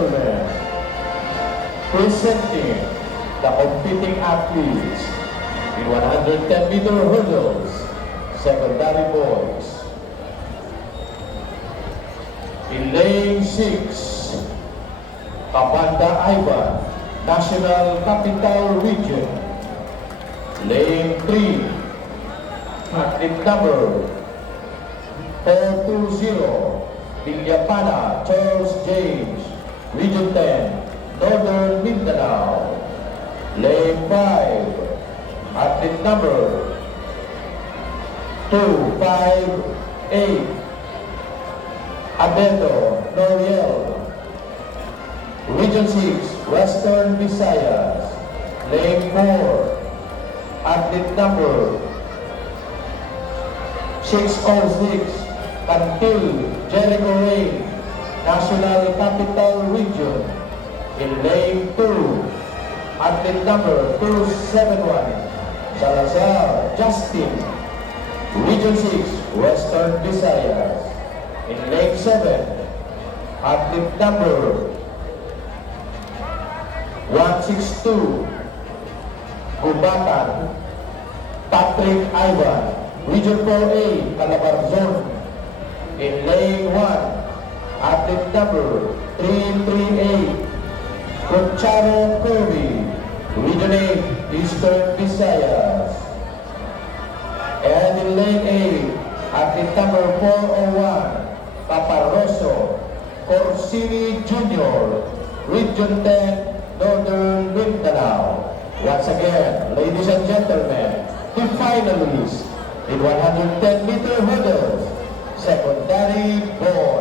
gentlemen, presenting the competing athletes in 110-meter hurdles, secondary boys. In lane 6, Kapanda Ivan, National Capital Region. Lane 3, athlete number 420, Villapana Charles James, Region 10, Northern Mindanao. Lane 5, athlete number 258, Abedo Noriel, Region 6, Western Visayas. Lane 4, athlete number 606, Cantil Jericho Ray, National Capital Region. In lane 2, athlete number 271, Salazar Justin, Region 6, Western Visayas. In lane 7, athlete number 162, Gubatan, Patrick Ivan, Region 4A, Calabarzon. In lane 1, athlete number 338, Concharo Kirby, Region 8, Eastern Visayas. And in lane 8, athlete number 401, Paparoso, Corsini Jr., Region 10, Northern Mindanao. Once again, ladies and gentlemen, the finalists in 110-meter hurdles, secondary boys.